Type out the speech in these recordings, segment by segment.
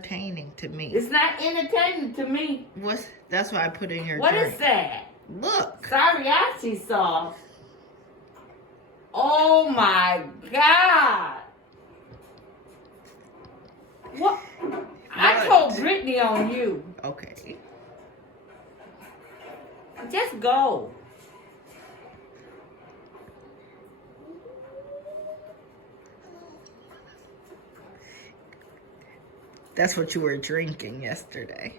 entertaining to me. It's not entertaining to me. That's why I put in your What drink. is that? Look. Sriracha sauce. Oh my God. What? I told Brittany on you. Okay. Just go. That's what you were drinking yesterday.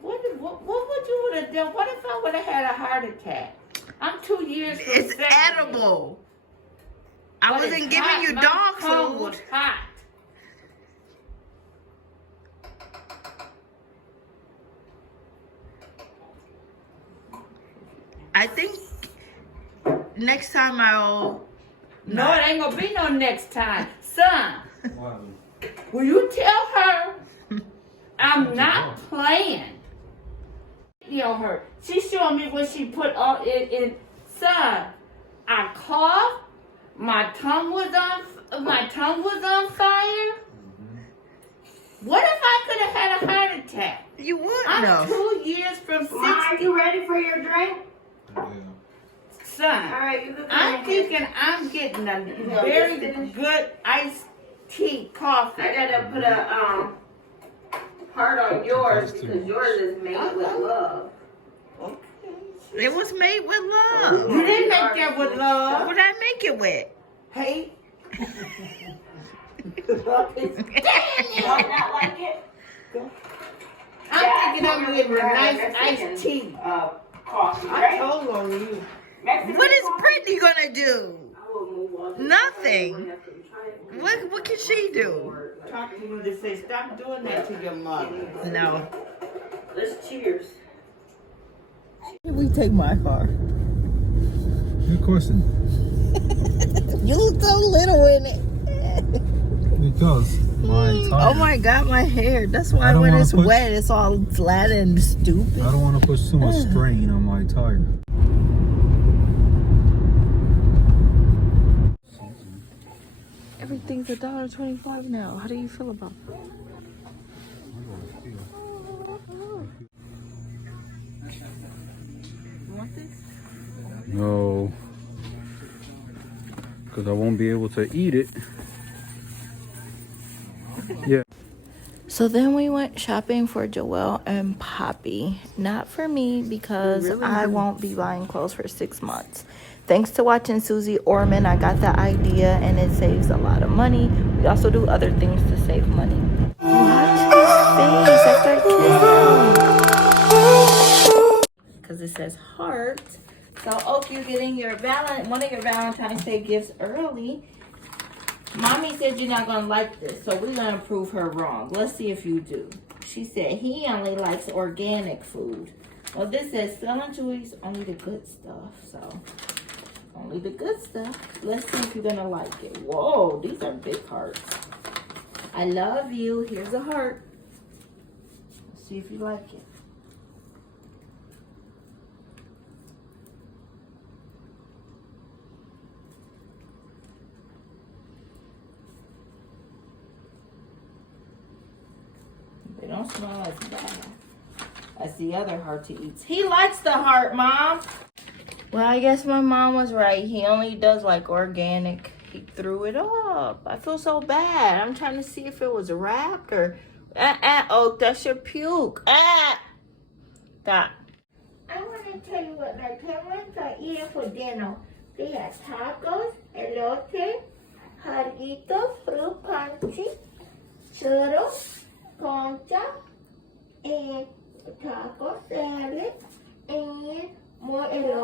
What would you would have done? What if I would have had a heart attack? I'm 2 years from It's 70. edible. I But wasn't it's giving hot. you My dog tongue food. was hot. I think next time I'll... No, it ain't gonna be no next time. Son, will you tell her I'm not playing? You know her. She's showing me what she put on in. Son, I coughed. My tongue was on fire. What if I could have had a heart attack? You would I'm know. 2 years from 60. Are you ready for your drink? Son, All right, you can come I'm in thinking I'm getting a very good iced tea coffee. I gotta put a heart on yours because yours is made with love. Okay. It was made with love. You didn't make that with love. What would I make it with? Hey. You might not like it. I'm thinking I'm getting a nice iced tea. Coffee, I right? told on you. Mexican What is coffee? Brittany gonna do? I will move on. Nothing. What can she do? Talk to you to say, stop doing that to your mother. No. Let's cheers. We take my car. Good question. You look so little in it. Because my tire. Oh my God, my hair. That's why I don't when wanna it's put- wet, it's all flat and stupid. I don't want to put too much strain on my tire. Everything's $1.25 now. How do you feel about that? You want this? No. Because I won't be able to eat it. Yeah. So then we went shopping for Joelle and Poppy. Not for me because I won't be buying clothes for 6 months. Thanks to watching Susie Orman, I got the idea and it saves a lot of money. We also do other things to save money. Watch his face after I kiss him. Because it says heart. So Oak, you're getting your one of your Valentine's Day gifts early. Mommy said you're not gonna like this, so we're gonna prove her wrong. Let's see if you do. She said he only likes organic food. Well, this says Stella Chewy's only the good stuff, so only the good stuff. Let's see if you're gonna like it. Whoa, these are big hearts. I love you. Here's a heart. Let's see if you like it. They don't smell as bad as the other heart he eats. He likes the heart, Mom. Well, I guess my mom was right. He only does like organic. He threw it up. I feel so bad. I'm trying to see if it was wrapped or... Oh, that's your puke. Stop. I want to tell you what my parents are eating for dinner. They have tacos, elote, jarritos, fruit punchy, churros, concha, and taco salad, and more elote.